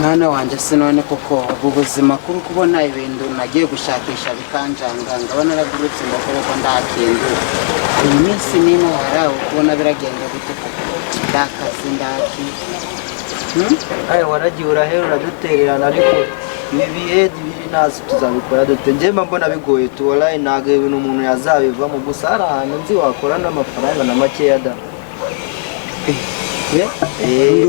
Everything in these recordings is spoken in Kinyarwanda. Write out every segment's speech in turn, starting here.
mwana wanjye sinone koko ubu buzima kuri kubona ibintu nagiye gushakisha bikanjanga ngaba naragurutse ngo ndakindu iyi minsi nino haraho kubona biragenda gute koko ndakazi ndaki aya waragiye urahera uradutererana ariko ibi bihe bibiri nazi tuzabikora dute njyemba mbona bigoye tuwaraye ntago ibintu umuntu yazabivamo gusa hari ahantu nzi wakora n'amafaranga na makeya da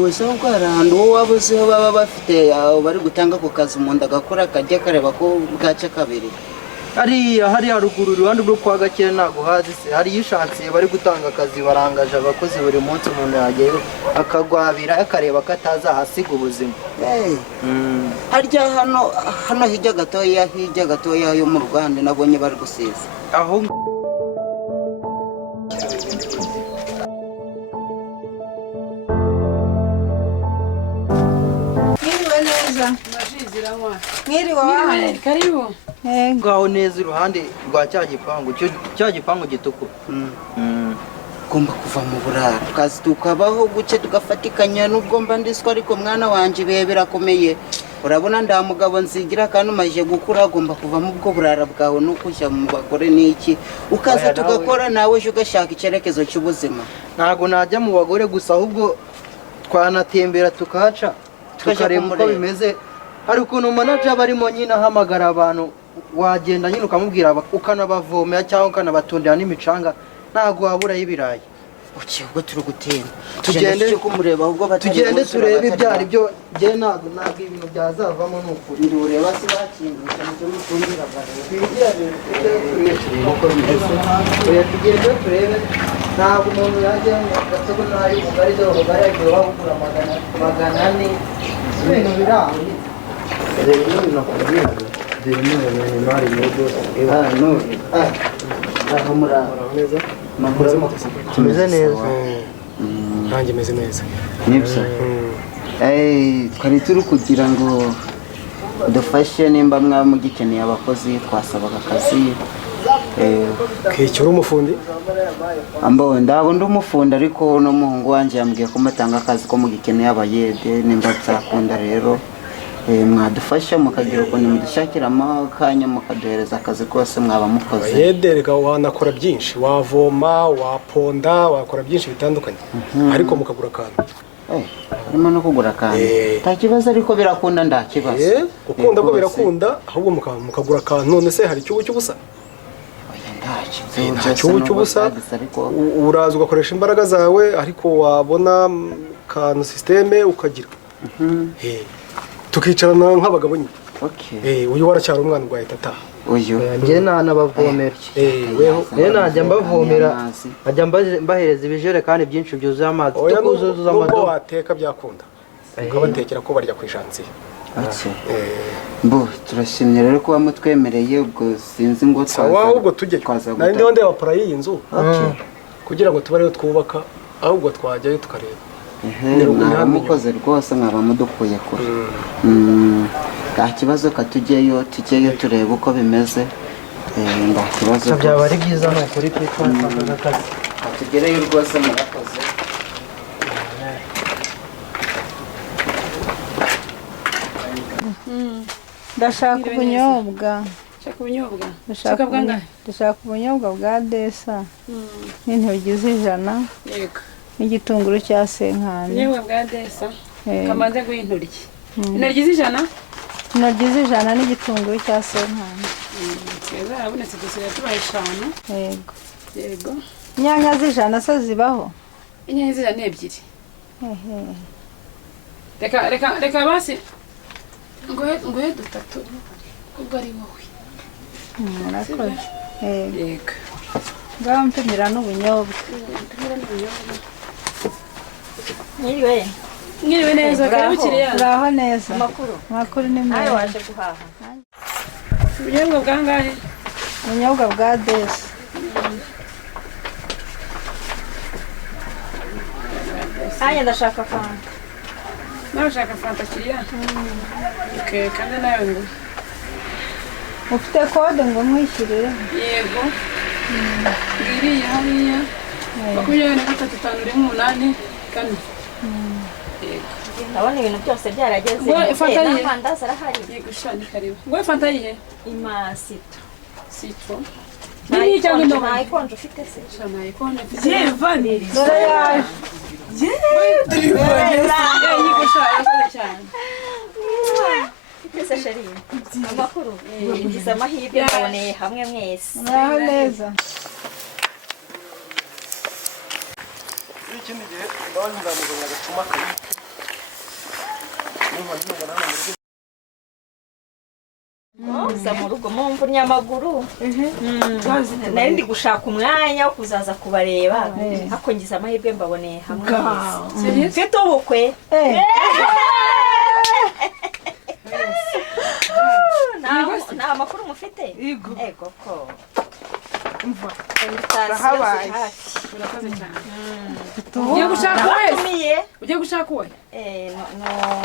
wese ko hari ahantu wowe wabuzeho baba bafite bari gutanga ku kazi umuntu agakora akajya kareba ko bwaca kabiri hari haruguru iruhande rwo kwa Gakire ntago hazi se hari yishakiye bari gutanga akazi barangaje abakozi buri munsi umuntu yagiye akagwabira akareba ko atazahasiga ubuzima harya hano hirya gatoya yo mu Rwanda nabonye bari gusiza aho Mwiriwe wawe karibu ngaho neza iruhande rwa cya gipangu gitukura ugomba kuva mu buraro kazi tukabaho guce tugafatikanya n'ubwo mba ndiswa ariko mwana wanje ibihe birakomeye urabona nda mugabo nzigira kandi umaze gukura agomba kuva mu bwo burara bwawe no kujya mu bagore n'iki ukaza tugakora nawe ejo ugashaka icyerekezo cy'ubuzima ntago najya mu bagore gusa ahubwo twanatembera tukahaca tukareba uko bimeze hari ukuntu manager barimo nyine ahamagara abantu wagenda nyine ukamubwira ukanabavomera cyangwa ukanabatondera n'imicanga ntago wabura y'ibirayi ubwo turi gutinda tugende kumureba ahubwo tugende turebe ibyari byo je ntago ibintu byazavamo n'ukuri ureba se bakingusha mu mutungira tugende turebe ntabwo umuntu yajya gatsego nayo umugari do umugari yagiye wabugura magana ane ibintu biraho rero nakubwira dore ni mari n'ubwo aho muri neza tumeze neza nanjye meze neza nibyo twari turi kugira ngo dufashe nimba mwaba mugikeneye abakozi twasabaga akazi kwishyura umufundi ambo ndabo ndi umufundi ariko n'umuhungu wanjye yambwiye ko mutanga akazi ko mugikeneye abayede nimba byakunda rero mwadufasha mukagira ukuntu mudushakiramo akanya mukaduhereza akazi kose mwaba mukoze yedereka wanakora byinshi wavoma waponda wakora byinshi bitandukanye ariko mukagura akantu harimo no kugura akantu nta kibazo ariko birakunda nta kibazo gukunda ko birakunda ahubwo mukagura akantu none se hari icyubu cy'ubusa nta cyubu cy'ubusa uraza ugakoresha imbaraga zawe ariko wabona akantu sisiteme ukagira tukicarana nk'abagabo nyine uyu waracyari umwana ugahita ataha uyu njye nanabavomera najya mbavomera ajya mbahereza ibijerekani byinshi byuzuye amazi tukuzuza nubwo wateka byakunda ukabatekera ko barya ku ishansiye mbo turashimye rero kuba mutwemereye ubwo sinzi ngo sawa ahubwo tujye nari ndiho ndeba pura y'iyi nzu kugira ngo tube ariyo twubaka ahubwo twajyayo tukareba mukoze rwose mwaba mudukuye kure nta kibazo katujyeyo turebe uko bimeze nta kibazo byaba ari byiza ni ukuri twitwara akazi tugereyo rwose murakoze ndashaka ubunyobwa ndashaka ubunyobwa bwa desa n'intoryi z'ijana n'igitunguru cya senkani yewe bwa desa kamanze guha intoryi z'ijana n'igitunguru cya senkani zarabonetse dusigaye tubaha 5 yego inyanya z'ijana se zibaho inyanya z'ijana ni 2 reka basi nguhe 3 kubwo ari wowe murakoze yego ngaho mpimira n'ubunyobwa mwiriwe neza karibu kiriya uraho neza amakuru ni meza nawe waje guhaha ubunyobwa bwangahe ubunyobwa bwa desi aya ndashaka fanta nawe ushaka fanta kiriya kandi nawe ngo ufite kode ngo mwishyurire yego ngiriya hariya 23 5 8 4 yego ndabona ibintu byose byarageze Ngo fanta ye. n'amandazi arahari Yego shani karibu. Ngo fanta yihe? imasito Citron. Nini cyangwa indobo? ntayikonje ufite se Shana ikonde. dore yaje Yego shani cyane. ese sheri amakuru ngize amahirwe mboneye hamwe mwese muraho neza ikindi gihe ndabona ndamuzanya agacuma kabi uza mu rugo mumvunye amaguru nari ndi gushaka umwanya wo kuzaza kubareba ariko ngize amahirwe mbaboneye hamwe mwese mfite ubukwe nta makuru mufite ego ko Urahabaye. Urakoze cyane. Ugiye gushaka wese? Ndabatumiye Ugiye gushaka uwe?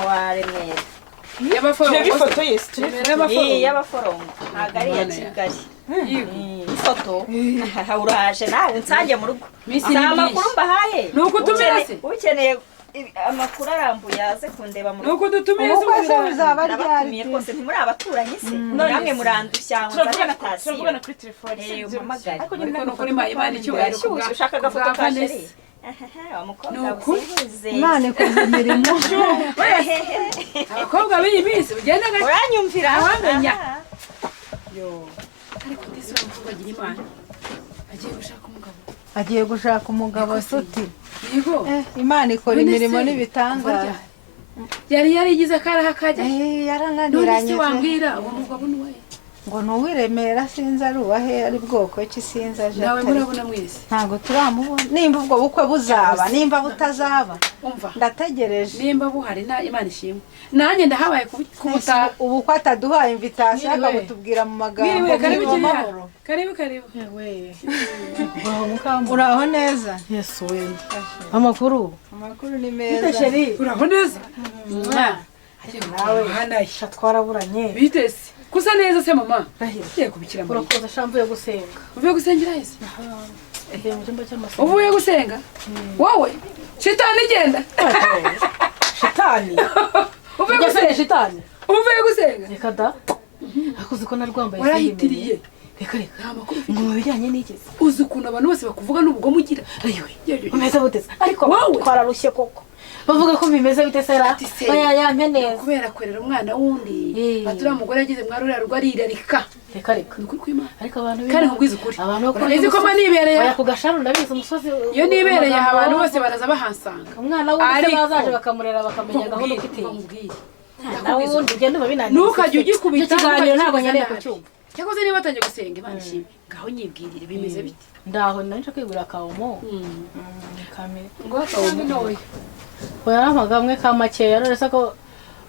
wa Remera Y'abaforomo. ifoto yesi y'abaforomo ntabwo ari iya Kigali ifoto uraje nawe unsange mu rugo Misi nta ni makuru myinshi. mbahaye Nuko utumira se? ukeneye amakuru arambuye aze kundeba mu rugo Nuko dutumire ubukwe se z'umubiri. buzaba ndabatumiye ryari rwose ntimuri abaturanyi se namwe murandushya ngo nzane agatasiyo turavugana kuri telefone umpamagare Ariko nuko uri Imana icyubahiro ku bwa- urashyushye ushaka ku agafoto bwa ka Vanessa. sheri umukobwa Nuko? uzihuze imana ikoze imirimo Abakobwa b'iyi minsi ugenda gake. uranyumvira Awamenya. Aha. Ariko ndetse uwo mukobwa agira Imana. Agiye gushaka umugabo. agiye gushaka umugabo suti Yego. imana ikora None imirimo se, n'ibitangaza Yari yarigize akaraha kajya. None se yarananiranye pe. wambwira uwo mugabo ni uwahe? ngo ni uwiremera sinzi ari uwahe ari bwoko ki sinzi aje Nawe atari murabona mwese. ntabwo turamubona nimba ubwo bukwe buzaba nimba butazaba Umva. ndategereje Nimba buhari na Imana ishimwe. Nanjye ndahabaye kubutaha. ubukwe ataduhaye invitation akabutubwira mu magambo Mwiriwe karibu ngo kiriya. amahoro. Karibu karibu. uraho neza yesu we amakuru amakuru ni meza Uraho neza? nawe Hanaye. twaraburanye Bitese. Kusa neza se mama. Yego kubikira muri. urakoze shamvuye gusenga Uvuye gusengera ese? ehe mu cyumba cy'amasomo Uvuye gusenga? Wowe? Shitani genda. shitani Uvuye ujya gusenga? shitani Uvuye gusenga? reka da akuzi ko narwambaye Warahitiriye. reka reka Nta makuru ngo mu bijyanye n'igeze uzi ukuntu abantu bose bakuvuga n'ubwo mugira. ayiwe umeze buteze ariko Wowe? twararushye koko bavuga ko bimeze bite sera Ati se. oya yampe neza Kubera kurera umwana wundi. Batura mugore ageze mwarurira rugo arirarika. reka reka Ni ukuri kw'Imana. ariko abantu Kandi nkubwiza ukuri. abantu bakora Urabizi ko mba nibereye. oya ku gasharu ndabizi umusozi Iyo nibereye aha abantu bose baraza bahansanga. umwana w'undi Ariko- bazaje bakamurera bakamenya gahunda uko iteye Nkubwire. nawe ubundi ugenda uba binaniye Ntukajye ugikubita. icyo kiganiro ntabwo ntukajye nkeneye nabi. kucyumva Cyakoze niba atangiye gusenga Imana ishimwe. Ngaho nyibwirire bimeze bite? ndaho nanje kwigura kawumo kamere Ngo akawumo ntoya. oya amagamwe ka makeya none se ko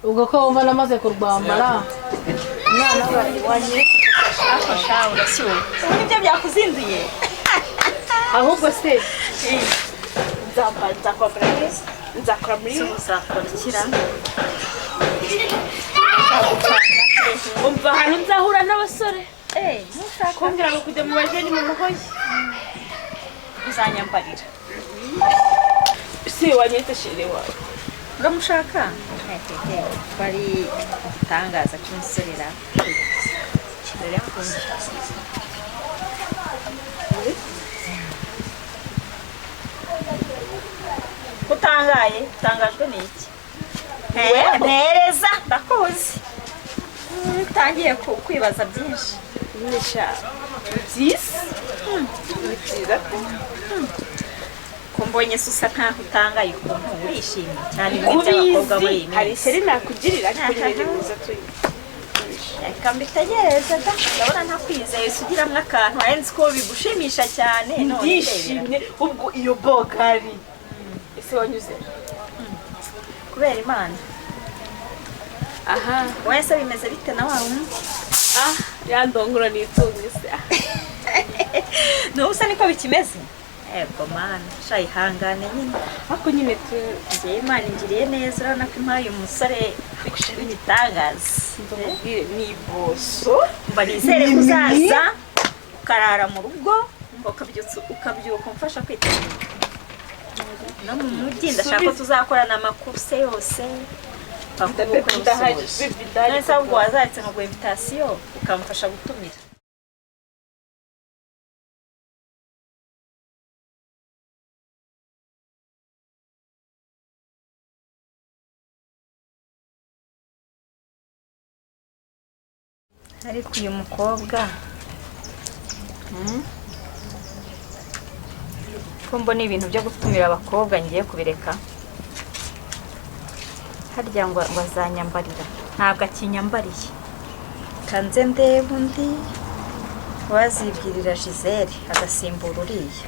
ubwo ko wumva namaze kurwambara umwana wanyeretse kugashaka urashyuha ubu nibyo byakuzinduye ahubwo se nzakora muri uzakora ikira umva ahantu nzahura n'abasore ntushaka kumbwira ngo kujya mu bajeni mu muhoyi uzanyambarira si wanyete shire wawe uramushaka bari igitangaza cy'umusore ra kirere akunda utangaye utangajwe n'iki ntereza ndakuzi utangiye kwibaza byinshi nisha byiza byiza kumbonye susa nkaho utangaye ukuntu urishimye cyane ibintu by'abakobwa muri iyi hari minsi seri nakugirira ariko nyine muza tuyi reka mbitegereze da ndabona ntakwizeye usugiramwo akantu arenze ko bigushimisha cyane none ndishimye ubwo iyo bogari ese wanyuze kubera imana aha wese bimeze bite na wa wundi yandongora nitunze se n'ubusa niko bikimeze ego mana shayihangane nyine ariko nyine njyewe imana ingiriye neza urabona ko impaye umusore w'igitangaza ndamubwire ni boso mba nizere ko uzaza ukarara mu rugo ukabyuka umfasha kwitegura no mu mujyi ndashaka ko tuzakorana amakurse yose bakubukwe busohoje nese ahubwo wazahitse nkaguha invitation ukamufasha gutumira ariko uyu mukobwa ko mbona ibintu byo gutumira abakobwa ngiye kubireka harya ngo azanyambarira ntabwo akinyambariye kanze ndebe undi wazibwirira Gisele agasimbura uriya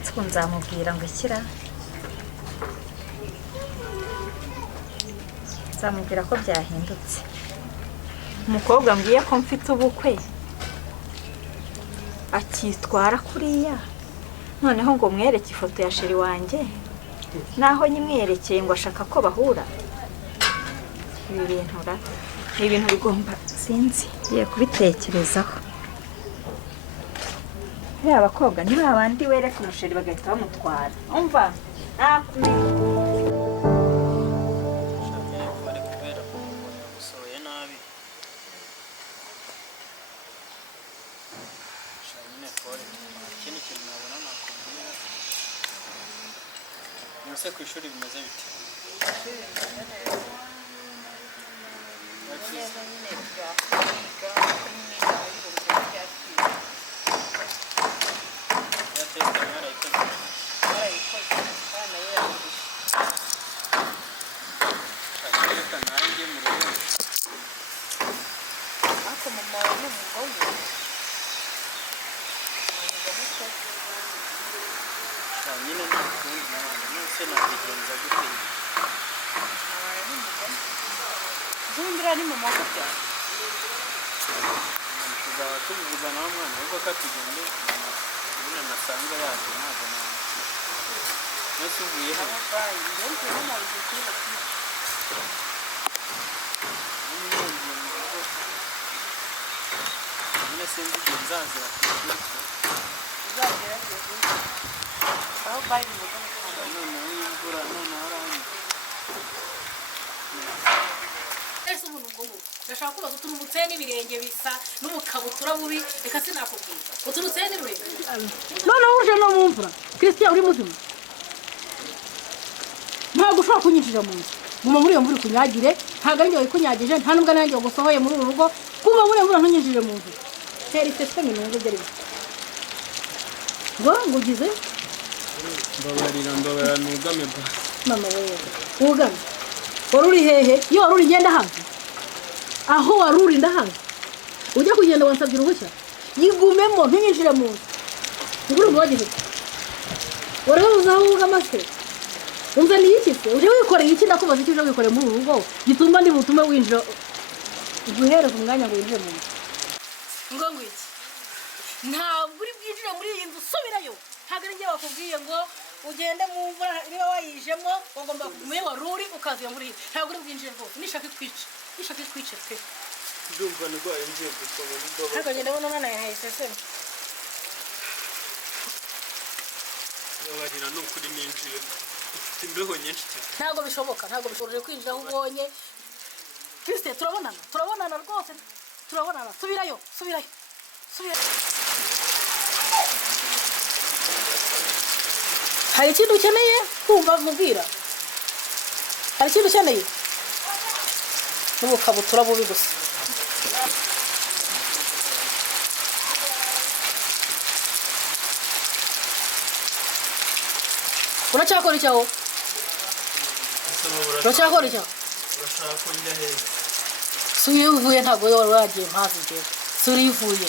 nziko nzamubwira ngo ikira nzamubwira ko byahindutse umukobwa mbwiye ko mfite ubukwe akitwara kuriya noneho ngo mwereke ifoto ya sheri wanjye naho nyimwerekeye ngo ashaka ko bahura ibi bintu ni ibintu bigomba sinzi ngiye kubitekerezaho reba abakobwa ni babandi wereka umusheri bagahita bamutwara umva nakumenya Nose ku ishuri bimeze bite? Nyine nta kundi n'abandi nose nabigenza gute Zumbira ni mama ko bya tuzaba tubivugana n'umwana ahubwo ko atugende nyine nasanga yaje ntabwo nose uvuye hano nyine sinzi igihe nzazira noneho imvura noneho arahanyura ese umuntu ngo ndashaka kubaza utunutse n'ibirenge bisa n'umukabutura bubi reka sinakubwira utunutse n'ibirenge noneho uje no mu mvura Christian uri muzima ntabwo ushobora kunyinjira mu nzu guma muri iyo mvura kunyagire ntabwo ari njye kunyagije nta nubwo nanjye gusohoye muri uru rugo guma muri iyo mvura ntunyinjire mu nzu tera itese mu nzu byari ngo ngugize mbabarira ntugame ba mama wewe ugame wari uri hehe iyo wari uri ngenda hafi aho wari uri ndahazi ujya kugenda wansabye uruhushya yigumemo ntunyinjire mu nzu nguru mwagize wari uza aho ugama se unzaniye iki se uje wikoreye iki ndakubaza icyo uje wikoreye muri uru rugo gituma ndi butume winjira guhereza umwanya ngo winjire mu nzu ngo ngwiki ntabwo uri bwinjire muri iyi nzu subirayo ntabwo ari njye bakubwiye ngo ugende mu mvura niba wayijemo ugomba kugumye waruri ukaziye muri iyi ntabwo uri bwinjire rwose nishaka itwice pe ndumva ndwaye ngiye gusoma n'imbabazi ntabwo ngenda abona umwana yahise se mbabarira ni ukuri ninjiye ufite imbeho nyinshi cyane ntabwo bishoboka kwinjira aho ubonye Christian turabonana rwose turabonana subirayo hari ikintu ukeneye kumva mubwira hari ikintu ukeneye n'ubukabutura bubi gusa uracyakora icyaho urashaka ko njya hehe suye uvuye ntabwo wari wagiye mpazi njyewe suri ivuye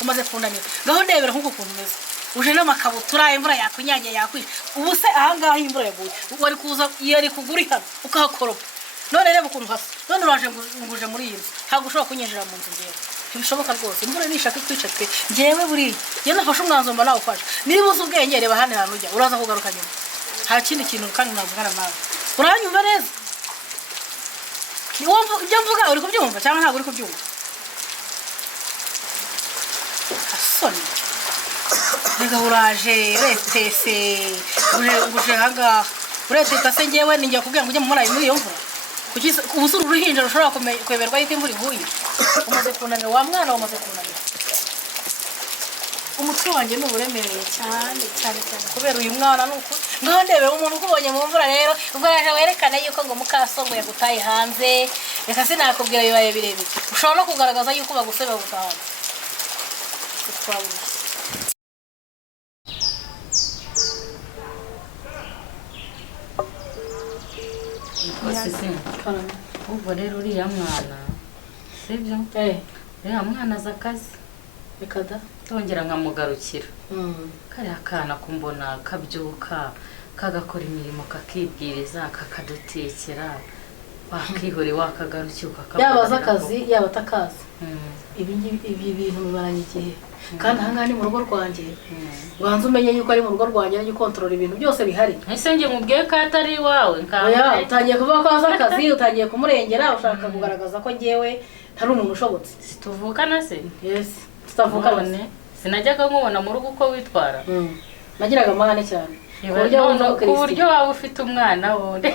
umaze kunanira ngaho ndebera nk'uko kuntu umeze uje n'amakabutura imvura yakunyagiye yakwishe ubu se ahangaha imvura yaguye wari kuza yari kugura hano ukahakoropa none reba ukuntu hasa none uraje nguje muri iyi nzu ntabwo ushobora kunyinjira mu nzu njyewe ntibishoboka rwose imvura nishaka kwica twe njyewe buriya iyo nafashe umwanzuro mba nawufashe niba uzi ubwenge reba hano hantu ujya uraza kugaruka nyuma nta kindi kintu kandi navugana nawe uranyumva neza ibyo mvuga uri kubyumva cyangwa ntabwo uri kubyumva asoni umugabo uraje uretese uje ahangaha ureteta se ngewe ninjya kubwira ngo ujye muri iyo mvura ubusura uruhinja rushobora kweberwa yuko imvura iguye umaze kunanira wa mwana wamaze kunanira umutwe wanjye ni uburemereye cyane cyane cyane kubera uyu mwana nuko ngaho ndebe umuntu ukubonye mu mvura rero ubwo yaje werekana yuko ngo mukasongo yagutaye hanze reka sinakubwira bibaye birebire ushobora no kugaragaza yuko bagusebe bagutahanze twabuze ubwo rero uriya mwana sibyo uriya mwana azi akazi reka da tongera nkamugarukira kariya kana kumbona kabyuka kagakora imirimo kakibwiriza kakadutekera wakihore wakagarukiuka yabaza akazi yaba atakazi ibi bintu bibaranye igihe kandi ahangaha ni mu rugo rwanjye ubanza umenye yuko ari mu rugo rwanjye no gukontorora ibintu byose bihari ese nge mubwiye ko atari iwawe utangiye kuvuga ko azi akazi utangiye kumurengera ushaka kugaragaza ko ngewe ntari umuntu ushobotse situvukana se yes tutavukana sinajyaga nkubona mu rugo uko witwara nagiraga amahane cyane ku buryo waba ufite umwana wundi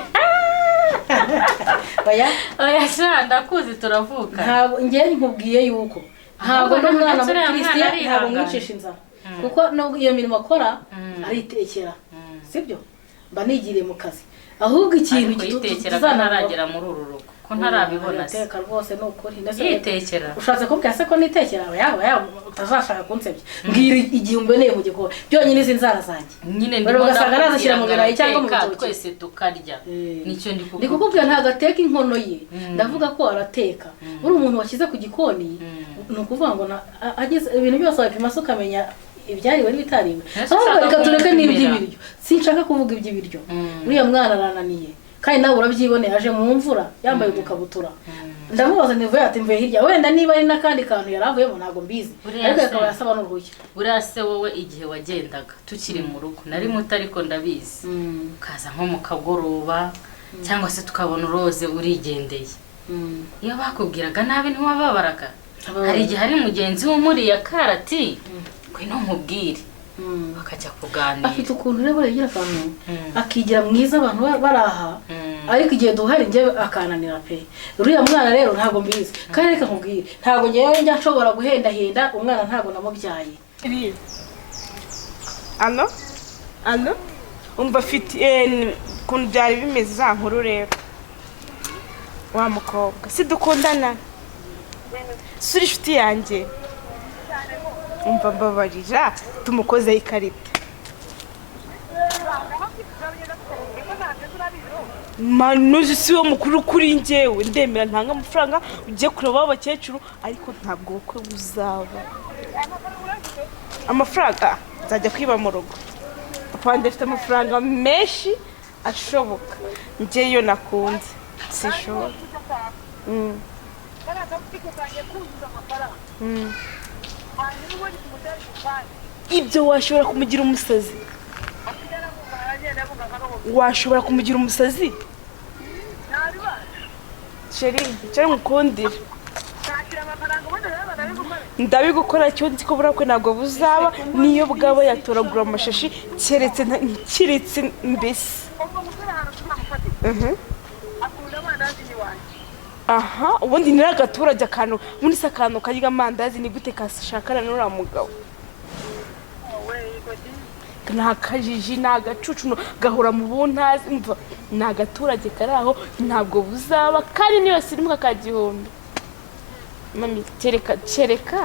oya ndakuzi turavuka ntabwo ngewe nkubwiye yuko ntabwo n'umwana muri Christian ntabwo mwicisha inzara kuko iyo mirimo akora aritekera sibyo mba nigiriye mu kazi ahubwo ikintu tuzanaragera muri uru rugo ko ntarabibona se teka rwose no ukuri yitekera ushatse kubwira se ko nitekera yaba utazashaka kunsebya mbwira igihumbi neye mu gikora byonyine izi nzara zanjye nyine ndimo ugasanga nazashyira mu birayi cyangwa mu bitoki twese tukarya nicyo ndi kukubwira ntago ateka inkono ye ndavuga ko arateka uri umuntu washyize ku gikoni ni ukuvuga ngo ageze ibintu byose wabipima se ukamenya ibyariwe n'ibitariwe ahubwo reka tureke n'iby'ibiryo sinshaka kuvuga iby'ibiryo uriya mwana arananiye kandi nawe urabyiboneye aje mu mvura yambaye udukabutura ndamubaza nivuye ati mvuye hirya wenda niba ari n'akandi kantu yaravuyemo ntabwo mbizi ariko akaba yasaba n'uruhushya buriya se wowe igihe wagendaga tukiri mu rugo nari muto ariko ndabizi ukaza nko mu kagoroba cyangwa se tukabona uroze urigendeye iyo bakubwiraga nabi ntiwababaraga hari igihe hari mugenzi w'umuriye akarati ngwino nkubwire bakajya kuganira afite ukuntu rero yagira akantu akigira mwiza abantu baraha ariko igihe duhari njye akananira pe uriya mwana rero ntabwo mbizi kandi reka nkubwire ntabwo ngewe njya nshobora guhendahenda umwana ntabwo namubyaye ano umva afite ukuntu byari bimeze za nkuru rero wa mukobwa si dukundana suri inshuti yanjye umva mbabarira tumukozeho ikarita manuzi si wo mukuru kuri njyewe ndemera ntanga amafaranga ugiye kureba abakecuru ariko ntabwo ubukwe buzaba amafaranga nzajya kwiba mu rugo papa wanjye afite amafaranga menshi ashoboka njyeyo nakunze sishobora ibyo washobora kumugira umusazi sheri mukundira ndabigukora cyundi ko burakwe ntabwo buzaba niyo bwaba yatoragura amashashi keretse mbese aha ubundi ni agaturage akantu muri se akantu karya amandazi ni gute kashakana n'uriya mugabo ni akajiji ni agacucu gahora mu buntazi mva ni agaturage kari aho ntabwo buzaba kandi niyo sirimu kakagihumbi mami kereka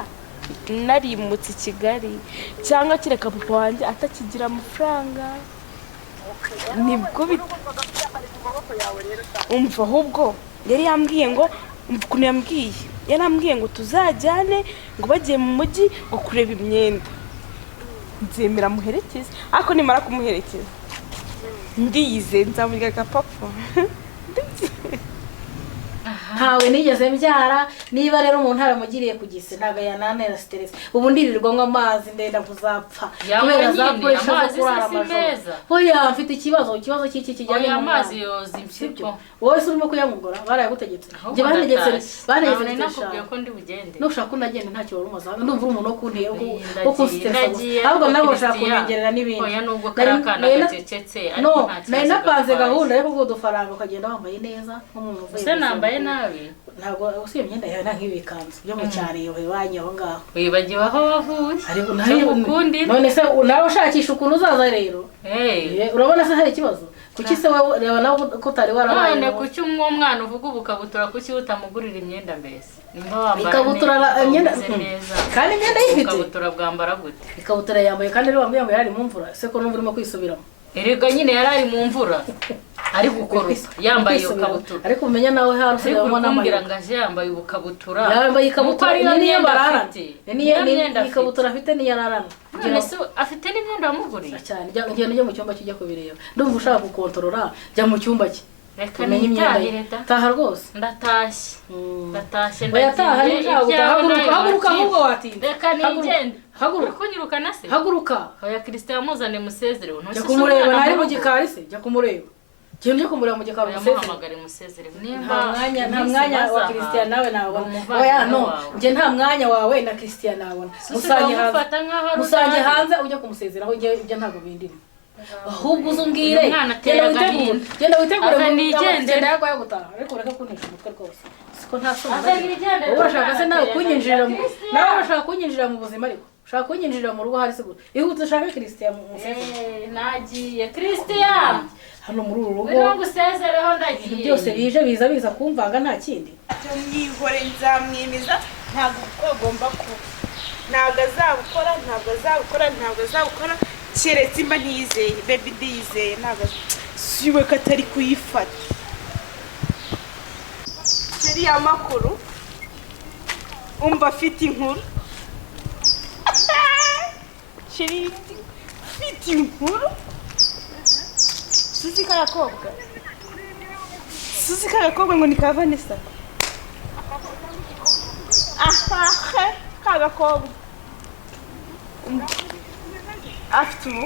narimutse i Kigali cyangwa kereka papa wanjye atakigira amafaranga nibwo umva ahubwo yari yambwiye ngo ukuntu yarambwiye ngo tuzajyane ngo bagiye mu mujyi ngo kureba imyenda nzemera muherekeze ariko nimara kumuherekeza ndiyize nzamurya agapapa ntawe nigeze mbyara niba rero umuntu aramugiriye ku gise ntago yanantera stress ubu ndirirwa ngo amazi ndenda kuzapfa kubera zakoresha zo kurara amajoro oya mfite ikibazo cy'iki kijyanye n'amazi yoza impyiko wowe se urimo kuyamugora barayagutegetse njye banegetse nakubwiye ko ndi bugende nushaka unagenda ntacyo wari umaze ndumva umuntu wo kuntera wo kustressa ahubwo nabo bashaka kunyongerera n'ibindi oya nubwo karakana gacecetse ariko ntacyo nari napanze gahunda yo kuguha udufaranga ukagenda wambaye neza nk'umuntu uvuye se nambaye nabi ntabwo usiye imyenda yawe nta nk'ibikanzu byo mu cyaro iyo iwanyu aho ngaho wibagiwe aho wavuye ariko none se nawe ushakisha ukuntu uzaza rero urabona se hari ikibazo kuki se wowe reba nawe ko utari warabaye none kuki umwana uvuga ubukabutura kuki utamugurira imyenda mbese nimba wambaye ikabutura imyenda kandi imyenda yifite ikabutura bwambara gute ikabutura yambaye kandi rero wambaye yari mu mvura se ko numva urimo kwisubiramo erega nyine yari ari mu mvura ari gukora yambaye iyo kabutura ariko umenya nawe hari usubiramo n'amahirwe ngo aje yambaye ubukabutura yambaye ikabutura niyo bararana niyo ikabutura afite niyo ararana afite n'imyenda wamuguriye cyane njya mu cyumba kijya kubireba ndumva ushaka gukontorora jya mu cyumba cye reka nitahire taha rwose ndatashye yataha haguruka ahubwo watinda reka nigende haguruka kunyirukana se haguruka oya Kristo yamuzane musezerewe jya kumureba ntari mu gikari se jya kumureba jya njye kumureba mu gikari musezerewe nta mwanya wa Kristian nawe nabona oya no njye nta mwanya wawe na Kristian nabona musange hanze ujya kumusezeraho njye ntabwo bindimo ahubwo uzumbwire genda witegure genda yagoye gutaha ariko ureka kunisha umutwe rwose siko nta soni wowe urashaka se nawe kunyinjirira mu buzima ariko ushaka kunyinjirira mu rugo hari sigura ihute ushaka Kristian mu musezero nagiye Kristian hano muri uru rugo ngusezereho ndagiye byose biza kumvanga nta kindi cyo mwihore nzamwimiza ntabwo ugomba kuba ntabwo azabukora keretse imba ntiyizeye baby ndiyizeye ntabwo siwe ko atari kuyifata kiriya makuru umva afite inkuru afite inkuru suzi kagakobwa ngo ni ka Vanessa kagakobwa afite ubu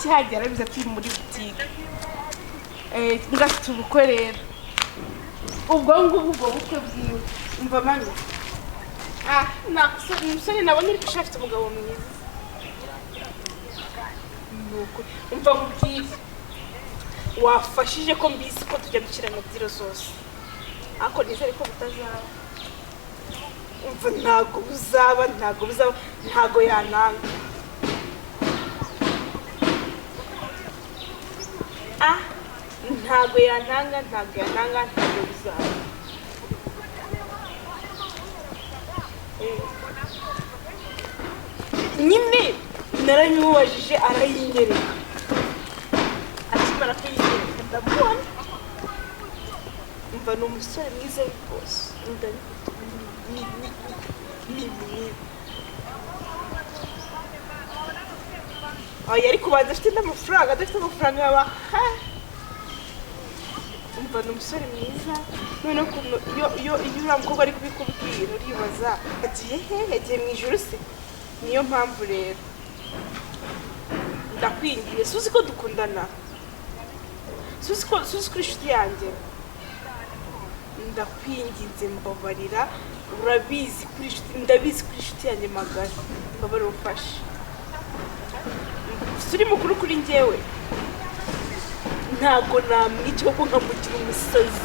cyagera biza turi muri butike ngafite ubukwe rero ubwo bukwe bwiwe umva mami umusore nabona iri gushaka afite umugabo mwiza umva nkubwire wafashije ko mbizi ko tujya dukira amabyiro zose ariko nizere ko butazaba umva ntago buzaba ntago yananga ntago yananga ntago bizaba nyine narabimubajije arayinyereka akimara kuyinyereka ndamubona umva ni umusore mwiza rwose yari kubanza afite n'amafaranga adafite amafaranga yaba umva ni umusore mwiza noneho iyo uriya mukobwa ari kubikubwira uribaza agiye he yagiye mu ijoro se niyo mpamvu rero ndakwingiye suzi ko dukundana suzi ko inshuti yanjye ndakwinginze mbabarira ndabizi kuri inshuti yanjye magara mbabarira umfashe turi mukuru kuri njyewe ntabwo namwica kuko nkamugira umusazi